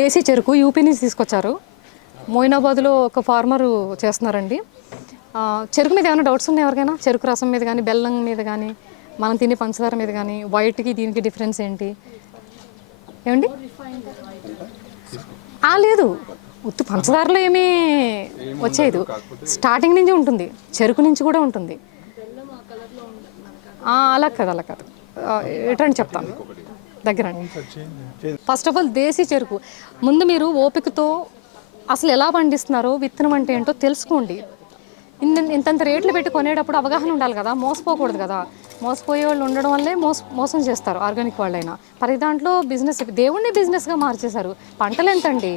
దేశీ చెరుకు యూపీ నుంచి తీసుకొచ్చారు. మోయినాబాద్లో ఒక ఫార్మరు చేస్తున్నారండి. చెరుకు మీద ఏమైనా డౌట్స్ ఉన్నాయి ఎవరికైనా? చెరుకు రసం మీద కానీ, బెల్లం మీద కానీ, మనం తినే పంచదార మీద కానీ, వైట్కి దీనికి డిఫరెన్స్ ఏంటి ఏమండి? లేదు, ఉత్తి పంచదారలో ఏమీ వచ్చేది స్టార్టింగ్ నుంచి ఉంటుంది, చెరుకు నుంచి కూడా ఉంటుంది. అలా కాదు ఎటండి చెప్తాను, దగ్గర. ఫస్ట్ ఆఫ్ ఆల్ దేశీ చెరుకు ముందు మీరు ఓపికతో అసలు ఎలా పండిస్తున్నారో, విత్తనం అంటే ఏంటో తెలుసుకోండి. ఇంతంత రేట్లు పెట్టి కొనేటప్పుడు అవగాహన ఉండాలి కదా, మోసపోకూడదు కదా. మోసపోయే వాళ్ళు ఉండడం వల్లే మోసం చేస్తారు ఆర్గానిక్ వాళ్ళైనా. ప్రతి దాంట్లో బిజినెస్, దేవుణ్ణి బిజినెస్గా మార్చేశారు. పంటలు ఎంతండి,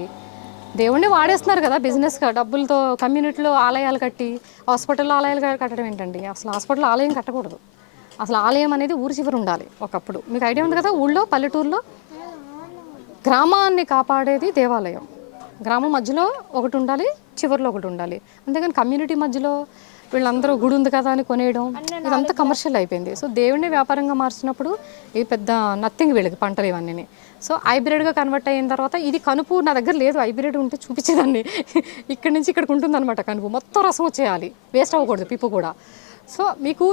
దేవుణ్ణి వాడేస్తున్నారు కదా బిజినెస్గా, డబ్బులతో. కమ్యూనిటీలో ఆలయాలు కట్టి, హాస్పిటల్లో ఆలయాలు కట్టడం ఏంటండి? అసలు హాస్పిటల్లో ఆలయం కట్టకూడదు. అసలు ఆలయం అనేది ఊరి చివరి ఉండాలి ఒకప్పుడు. మీకు ఐడియా ఉంది కదా, ఊళ్ళో పల్లెటూరులో గ్రామాన్ని కాపాడేది దేవాలయం. గ్రామం మధ్యలో ఒకటి ఉండాలి, చివరిలో ఒకటి ఉండాలి. అంతేగాని కమ్యూనిటీ మధ్యలో వీళ్ళందరూ గుడి ఉంది కదా అని కొనేయడం, ఇదంతా కమర్షియల్ అయిపోయింది. సో దేవుడిని వ్యాపారంగా మార్చినప్పుడు ఇది పెద్ద నథింగ్ వీళ్ళకి పంటలు ఇవన్నీ. సో హైబ్రిడ్గా కన్వర్ట్ అయిన తర్వాత ఇది కనుపు నా దగ్గర లేదు, హైబ్రిడ్ ఉంటే చూపించేదాన్ని. ఇక్కడి నుంచి ఇక్కడికి ఉంటుందన్నమాట కనుపు, మొత్తం రసం వచ్చేయాలి, వేస్ట్ అవ్వకూడదు పిప్పు కూడా. సో మీకు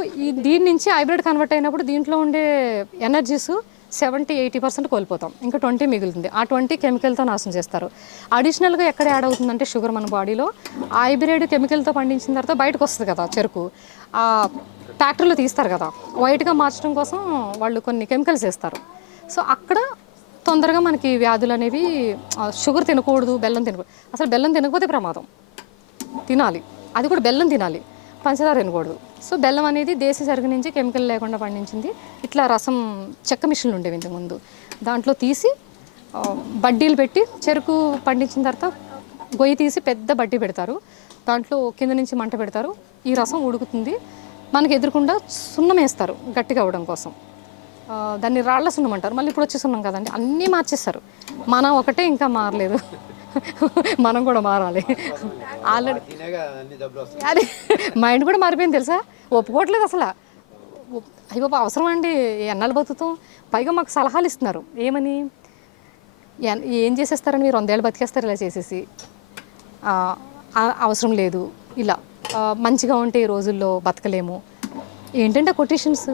దీని నుంచి హైబ్రిడ్ కన్వర్ట్ అయినప్పుడు దీంట్లో ఉండే ఎనర్జీస్ 70-80% కోల్పోతాం, ఇంకా 20 మిగులుతుంది. ఆ 20 కెమికల్తో నాశనం చేస్తారు. అడిషనల్గా ఎక్కడ యాడ్ అవుతుందంటే షుగర్ మన బాడీలో. హైబ్రిడ్ కెమికల్తో పండించిన తర్వాత బయటకు వస్తుంది కదా చెరుకు, ఫ్యాక్టరీలో తీస్తారు కదా, వైట్గా మార్చడం కోసం వాళ్ళు కొన్ని కెమికల్స్ వేస్తారు. సో అక్కడ తొందరగా మనకి వ్యాధులు అనేవి. షుగర్ తినకూడదు, బెల్లం తినకూడదు. అసలు బెల్లం తినకపోతే ప్రమాదం, తినాలి, అది కూడా బెల్లం తినాలి, పంచదార తినకూడదు. సో బెల్లం అనేది దేశీ చెరుకు నుంచి కెమికల్ లేకుండా పండించింది. ఇట్లా రసం చెక్క మిషన్లు ఉండేవి ఇంతకుముందు, దాంట్లో తీసి బడ్డీలు పెట్టి చెరుకు పండించిన తర్వాత గొయ్యి తీసి పెద్ద బడ్డీ పెడతారు, దాంట్లో కింద నుంచి మంట పెడతారు, ఈ రసం ఉడుకుతుంది. మనకి ఎదురుకుండా సున్నం వేస్తారు గట్టిగా అవ్వడం కోసం, దాన్ని రాళ్ల సున్నం అంటారు. మళ్ళీ ఇప్పుడు వచ్చే సున్నం కదండి, అన్నీ మార్చేస్తారు. మనం ఒకటే ఇంకా మారలేదు, మనం కూడా మారాలి. ఆల్రెడీ అది మైండ్ కూడా మారిపోయింది తెలుసా, ఒప్పుకోవట్లేదు అసలు. అయ్యో అవసరం అండి, ఎన్నాళ్ళు బతుకుతాం. పైగా మాకు సలహాలు ఇస్తున్నారు, ఏమని, ఏం చేసేస్తారని మీరు 100 ఏళ్ళు బతికేస్తారు ఇలా చేసేసి, అవసరం లేదు, ఇలా మంచిగా ఉంటే ఈ రోజుల్లో బతకలేము. ఏంటంటే కొటేషన్స్.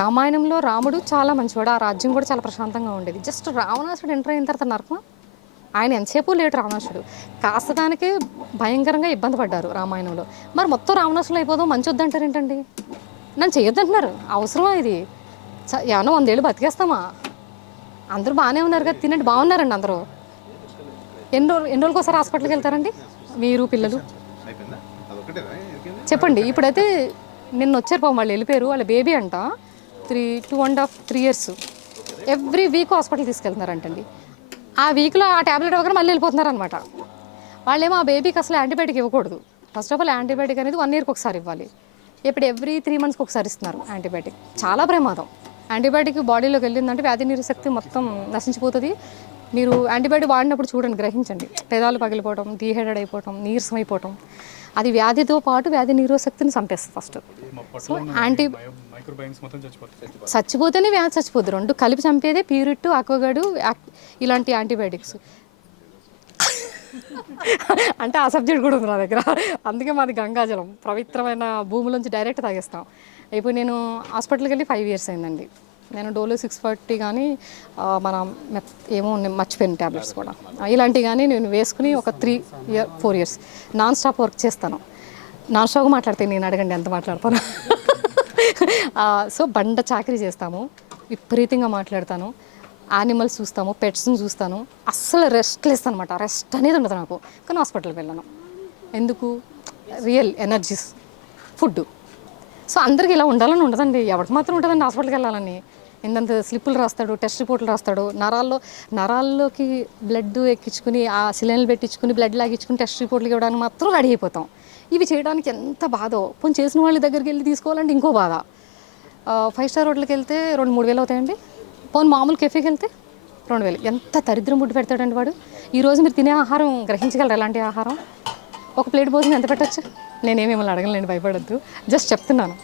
రామాయణంలో రాముడు చాలా మంచివాడు, ఆ రాజ్యం కూడా చాలా ప్రశాంతంగా ఉండేది. జస్ట్ రావణాసుడు ఎంటర్ అయిన తర్వాత నరకం. ఆయన ఎంతసేపు లేటు రావణాసుడు, కాస్త దానికే భయంకరంగా ఇబ్బంది పడ్డారు రామాయణంలో. మరి మొత్తం రావణాసులు అయిపోదాం మంచి వద్దంటారు ఏంటండి? నన్ను చేయొద్దంటున్నారు, అవసరమా ఇది? ఏమన్నా 100 ఏళ్ళు బతికేస్తామా? అందరూ బాగానే ఉన్నారు కదా, తినండి, బాగున్నారండి అందరూ. ఎన్ని రోజులకి ఒకసారి హాస్పిటల్కి వెళ్తారండి మీరు పిల్లలు? చెప్పండి. ఇప్పుడైతే నిన్న వచ్చారు పాపం, వాళ్ళు వెళ్ళిపోయారు, వాళ్ళ బేబీ అంట 2.5-3 ఇయర్స్. ఎవ్రీ వీక్ హాస్పిటల్ తీసుకెళ్తున్నారంటండి. ఆ వీక్లో ఆ ట్యాబ్లెట్ ఇవ్వగానే మళ్ళీ వెళ్ళిపోతున్నారు అనమాట. వాళ్ళేమో ఆ బేబీకి అసలు యాంటీబయాటిక్ ఇవ్వకూడదు. ఫస్ట్ ఆఫ్ ఆల్ యాంటీబయాటిక్ అనేది 1 ఇయర్కి ఒకసారి ఇవ్వాలి. ఇప్పుడు ఎవ్రీ 3 మంత్స్కి ఒకసారి ఇస్తున్నారు యాంటీబయాటిక్. చాలా ప్రమాదం. యాంటీబయాటిక్ బాడీలోకి వెళ్ళిందంటే వ్యాధి నిరోధశక్తి మొత్తం నశించిపోతుంది. మీరు యాంటీబయాటిక్ వాడినప్పుడు చూడండి, గ్రహించండి, పెదాలు పగిలిపోవడం, డీహైడ్రేట్ అయిపోవడం, నీరసం అయిపోవడం, అది వ్యాధితో పాటు వ్యాధి నిరోధశక్తిని చంపేస్తుంది ఫస్ట్. సో చచ్చిపోతేనే వ్యాధి చచ్చిపోద్ది, 2 కలిపి చంపేదే ప్యూరిట్, అక్వాగార్డ్, ఇలాంటి యాంటీబయాటిక్స్. అంటే ఆ సబ్జెక్ట్ కూడా ఉంది నా దగ్గర, అందుకే మాది గంగాజలం, పవిత్రమైన భూమిలోంచి డైరెక్ట్ తాగేస్తాం. ఇప్పుడు నేను హాస్పిటల్కి వెళ్ళి 5 ఇయర్స్ అయిందండి. నేను డోలో 640 కానీ మన ఏమో మర్చిపోయిన ట్యాబ్లెట్స్ కూడా ఇలాంటివి కానీ నేను వేసుకుని ఒక 3-4 ఇయర్స్ నాన్ స్టాప్ వర్క్ చేస్తాను. నాన్ స్టాప్ మాట్లాడితే నేను అడగండి ఎంత మాట్లాడతాను. సో బండ చాకరీ చేస్తాము, విపరీతంగా మాట్లాడతాను, యానిమల్స్ చూస్తాము, పెట్స్ని చూస్తాను, అస్సలు రెస్ట్లెస్ అనమాట. రెస్ట్ అనేది ఉండదు నాకు. కానీ హాస్పిటల్కి వెళ్ళాను ఎందుకు? Real energies, food. సో అందరికీ ఇలా ఉండాలని ఉండదండి, ఎవరికి మాత్రం ఉంటుందండి హాస్పిటల్కి వెళ్ళాలని. ఇంతంత స్లిప్పులు రాస్తాడు, టెస్ట్ రిపోర్ట్లు రాస్తాడు, నరాల్లోకి బ్లడ్ ఎక్కించుకుని, ఆ సిలిండర్లు పెట్టించుకుని, బ్లడ్ లాగించుకుని టెస్ట్ రిపోర్ట్లు ఇవ్వడానికి మాత్రం రెడీ అయిపోతాం. ఇవి చేయడానికి ఎంత బాధో. పోనీ చేసిన వాళ్ళ దగ్గరికి వెళ్ళి తీసుకోవాలంటే ఇంకో బాధ. 5 స్టార్ హోటల్కి వెళ్తే 2-3 వేలు అవుతాయండి. పోనీ మామూలు కెఫేకి వెళ్తే 2000. ఎంత దరిద్రం ఫుడ్ పెడతాడండి వాడు. ఈరోజు మీరు తినే ఆహారం గ్రహించగలరు ఎలాంటి ఆహారం? ఒక ప్లేట్ భోజనం ఎంత పెట్టచ్చు? నేనేమి మిమ్మల్ని అడగలేండి, భయపడద్దు, జస్ట్ చెప్తున్నాను.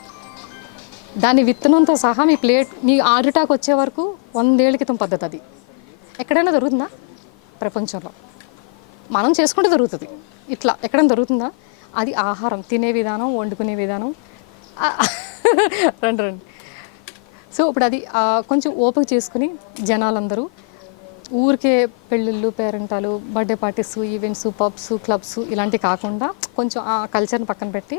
దాని విత్తనంతో సహా మీ హార్ట్ అటాక్ వచ్చే వరకు 100 ఏళ్ల క్రితం పద్ధతి అది. ఎక్కడైనా దొరుకుతుందా ప్రపంచంలో? మనం చేసుకుంటే దొరుకుతుంది. ఇట్లా ఎక్కడైనా దొరుకుతుందా? అది ఆహారం తినే విధానం, వండుకునే విధానం. ఆ, రండి రండి. సో ఇప్పుడు అది కొంచెం ఓపిక చేసుకుని జనాలందరూ ఊరికే పెళ్ళిళ్ళు, పేరెంటాలు, birthday parties, events, pubs, clubs ఇలాంటివి కాకుండా కొంచెం ఆ కల్చర్ని పక్కన పెట్టి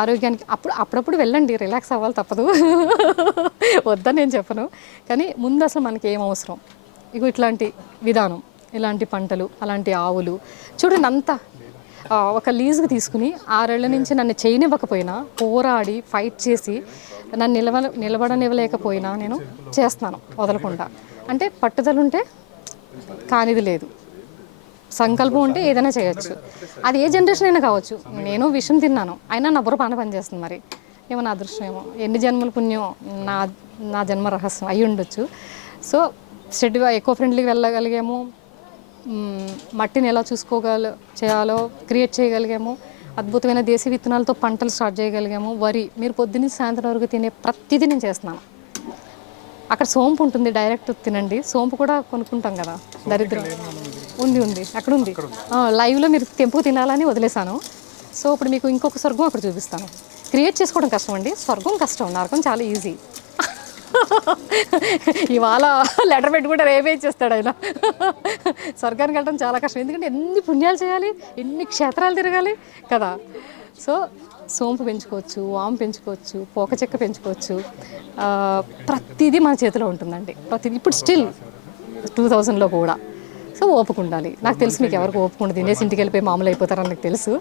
ఆరోగ్యానికి అప్పుడప్పుడు వెళ్ళండి, రిలాక్స్ అవ్వాలి, తప్పదు. వద్దని నేను చెప్పను, కానీ ముందు అసలు మనకి ఏం అవసరం, ఇగో ఇట్లాంటి విధానం, ఇలాంటి పంటలు, అలాంటి ఆవులు చూడండి అంతా ఒక లీజుకి తీసుకుని 6 ఏళ్ల నుంచి నన్ను చేయనివ్వకపోయినా పోరాడి ఫైట్ చేసి నన్ను నిలబడనివ్వలేకపోయినా నేను చేస్తున్నాను వదలకుండా. అంటే పట్టుదల ఉంటే కానిది లేదు, సంకల్పం ఉంటే ఏదైనా చేయొచ్చు. అది ఏ జనరేషన్ అయినా కావచ్చు. నేను విషం తిన్నాను అయినా నా బుర్ర బాగా పనిచేస్తుంది. మరి ఏమో నా అదృష్టం, ఏమో ఎన్ని జన్మల పుణ్యం, నా నా జన్మ రహస్యం అయి ఉండొచ్చు. సో స్టెడ్గా ఎకో ఫ్రెండ్లీకి వెళ్ళగలిగాము, మట్టిని ఎలా చేయాలో క్రియేట్ చేయగలిగాము, అద్భుతమైన దేశీ విత్తనాలతో పంటలు స్టార్ట్ చేయగలిగాము. వరి మీరు పొద్దున్న సాయంత్రం వరకు తినే ప్రతిదీ నేను చేస్తున్నాను. అక్కడ సోంపు ఉంటుంది, డైరెక్ట్ తినండి. సోంపు కూడా కొనుక్కుంటాం కదా, దరిద్రం. ఉంది అక్కడ ఉంది. లైవ్లో మీరు తెంపుకు తినాలని వదిలేశాను. సో ఇప్పుడు మీకు ఇంకొక స్వర్గం అక్కడ చూపిస్తాను. క్రియేట్ చేసుకోవడం కష్టం అండి, స్వర్గం కష్టం, నరకం చాలా ఈజీ. ఇవాళ లెటర్ పెట్టుకుంటే రేపే ఇచ్చేస్తాడు ఆయన. స్వర్గానికి వెళ్ళడం చాలా కష్టం, ఎందుకంటే ఎన్ని పుణ్యాలు చేయాలి, ఎన్ని క్షేత్రాలు తిరగాలి కదా. సో సోంపు పెంచుకోవచ్చు, వాము పెంచుకోవచ్చు, పోక చెక్క పెంచుకోవచ్చు, ప్రతిదీ మన చేతిలో ఉంటుందండి. ప్రతిదీ ఇప్పుడు స్టిల్ 2000లో కూడా. సో ఓపిక ఉండాలి. నాకు తెలుసు మీకు ఎవరికి ఓపిక ఉండదు, తినేసి ఇంటికి వెళ్ళిపోయి మామూలు అయిపోతారని నాకు తెలుసు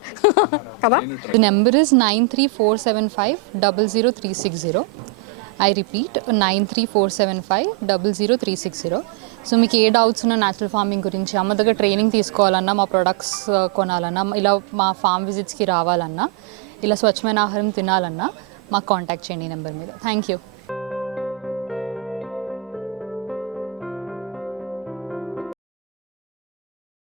కదా. The number is 9347500360. I repeat 9347500360. So మీకు ఏ డౌట్స్ ఉన్నా న్యాచురల్ ఫార్మింగ్ గురించి, అమ్మ దగ్గర ట్రైనింగ్ తీసుకోవాలన్నా, మా ప్రొడక్ట్స్ కొనాలన్నా, ఇలా మా ఫామ్ విజిట్స్కి రావాలన్నా, ఇలా స్వచ్ఛమైన ఆహారం తినాలన్నా మాకు కాంటాక్ట్ చేయండి ఈ నెంబర్ మీద. Thank you.